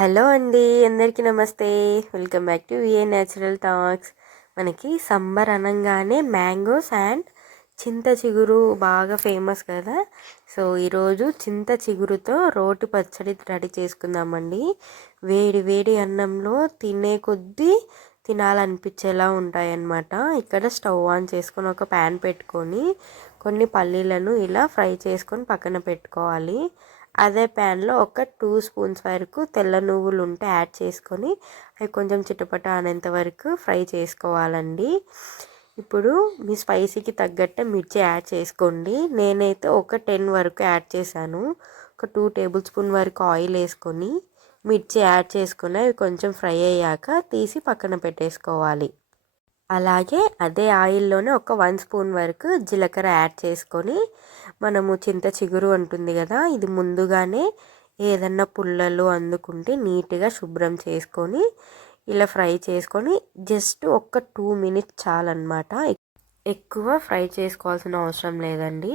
Hello అండి, అందరికీ నమస్తే. Welcome back to VA natural talks. మనకి సమ్మర్ అనగానే మ్యాంగోస్ అండ్ చింత చిగురు బాగా ఫేమస్ కదా. సో ఈరోజు చింత చిగురుతో రోటి పచ్చడి రెడీ చేసుకుందామండి. వేడి వేడి అన్నంలో తినే కొద్దీ తినాలనిపించేలా ఉంటాయన్నమాట. ఇక్కడ స్టవ్ ఆన్ చేసుకొని ఒక ప్యాన్ పెట్టుకొని కొన్ని పల్లీలను ఇలా ఫ్రై చేసుకొని పక్కన పెట్టుకోవాలి. అదే ప్యాన్లో ఒక 2 స్పూన్స్ వరకు తెల్ల నువ్వులు ఉంటే యాడ్ చేసుకొని అవి కొంచెం చిటపట అనేంత వరకు ఫ్రై చేసుకోవాలండి. ఇప్పుడు మీ స్పైసీకి తగ్గట్టు మిర్చి యాడ్ చేసుకోండి. నేనైతే ఒక 10 వరకు యాడ్ చేశాను. ఒక 2 టేబుల్ స్పూన్ వరకు ఆయిల్ వేసుకొని మిర్చి యాడ్ చేసుకొని అవి కొంచెం ఫ్రై అయ్యాక తీసి పక్కన పెట్టేసుకోవాలి. అలాగే అదే ఆయిల్లోనే ఒక 1 స్పూన్ వరకు జీలకర్ర యాడ్ చేసుకొని మనము చింత చిగురు ఉంటుంది కదా, ఇది ముందుగానే ఏదన్నా పుల్లలు అందుకుంటే నీట్గా శుభ్రం చేసుకొని ఇలా ఫ్రై చేసుకొని జస్ట్ ఒక 2 మినిట్స్ చాలన్నమాట. ఎక్కువ ఫ్రై చేసుకోవాల్సిన అవసరం లేదండి.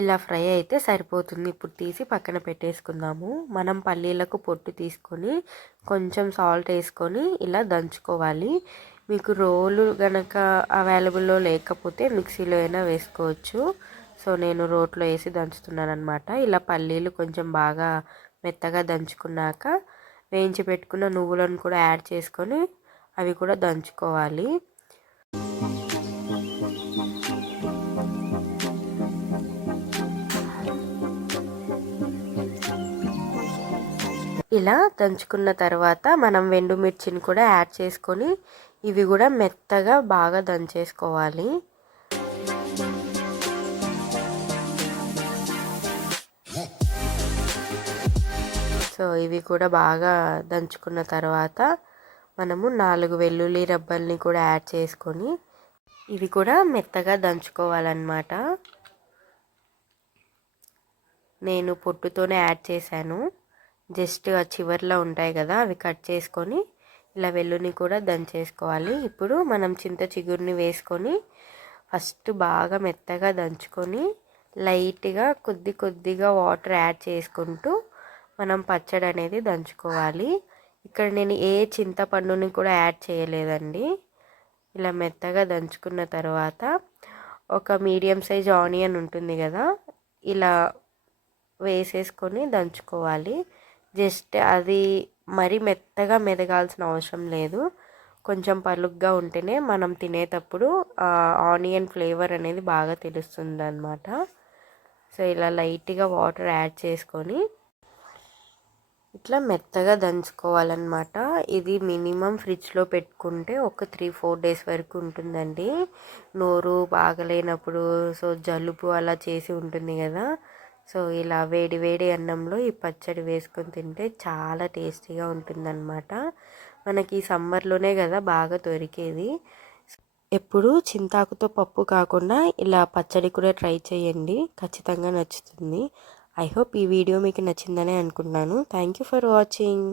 ఇలా ఫ్రై అయితే సరిపోతుంది. ఇప్పుడు తీసి పక్కన పెట్టేసుకుందాము. మనం పల్లీలకు పొట్టు తీసుకొని కొంచెం సాల్ట్ వేసుకొని ఇలా దంచుకోవాలి. మీకు రోలు గనక అవైలబుల్లో లేకపోతే మిక్సీలో అయినా వేసుకోవచ్చు. సో నేను రోట్లో వేసి దంచుతున్నాను అనమాట. ఇలా పల్లీలు కొంచెం బాగా మెత్తగా దంచుకున్నాక వేయించి పెట్టుకున్న నువ్వులను కూడా యాడ్ చేసుకొని అవి కూడా దంచుకోవాలి. ఇలా దంచుకున్న తర్వాత మనం ఎండుమిర్చిని కూడా యాడ్ చేసుకొని ఇవి కూడా మెత్తగా బాగా దంచేసుకోవాలి. సో ఇవి కూడా బాగా దంచుకున్న తర్వాత మనము 4 వెల్లుల్లి రబ్బల్ని కూడా యాడ్ చేసుకొని ఇవి కూడా మెత్తగా దంచుకోవాలన్నమాట. నేను పొట్టుతోనే యాడ్ చేశాను. జస్ట్ ఆ చివర్లో ఉంటాయి కదా, అవి కట్ చేసుకొని ఇలా వెల్లుల్ని కూడా దంచేసుకోవాలి. ఇప్పుడు మనం చింత చిగురుని వేసుకొని ఫస్ట్ బాగా మెత్తగా దంచుకొని లైట్గా కొద్ది కొద్దిగా వాటర్ యాడ్ చేసుకుంటూ మనం పచ్చడి అనేది దంచుకోవాలి. ఇక్కడ నేను ఏ చింతపండుని కూడా యాడ్ చేయలేదండి. ఇలా మెత్తగా దంచుకున్న తర్వాత ఒక మీడియం సైజ్ ఆనియన్ ఉంటుంది కదా, ఇలా వేసేసుకొని దంచుకోవాలి. జస్ట్ అది మరీ మెత్తగా మెదగాల్సిన అవసరం లేదు. కొంచెం పలుగ్గా ఉంటేనే మనం తినేటప్పుడు ఆనియన్ ఫ్లేవర్ అనేది బాగా తెలుస్తుంది అన్నమాట. సో ఇలా లైట్గా వాటర్ యాడ్ చేసుకొని ఇట్లా మెత్తగా దంచుకోవాలన్నమాట. ఇది మినిమం ఫ్రిడ్జ్లో పెట్టుకుంటే ఒక 3-4 డేస్ వరకు ఉంటుందండి. నోరు బాగలేనప్పుడు, సో జలుబు అలా చేసి ఉంటుంది కదా, సో ఇలా వేడి వేడి అన్నంలో ఈ పచ్చడి వేసుకొని తింటే చాలా టేస్టీగా ఉంటుందన్నమాట. మనకి సమ్మర్లోనే కదా బాగా దొరికేది. ఎప్పుడు చింతాకుతో పప్పు కాకుండా ఇలా పచ్చడి కూడా ట్రై చేయండి, ఖచ్చితంగా నచ్చుతుంది. ఐ హోప్ ఈ వీడియో మీకు నచ్చిందనే అనుకుంటున్నాను. Thank you for watching.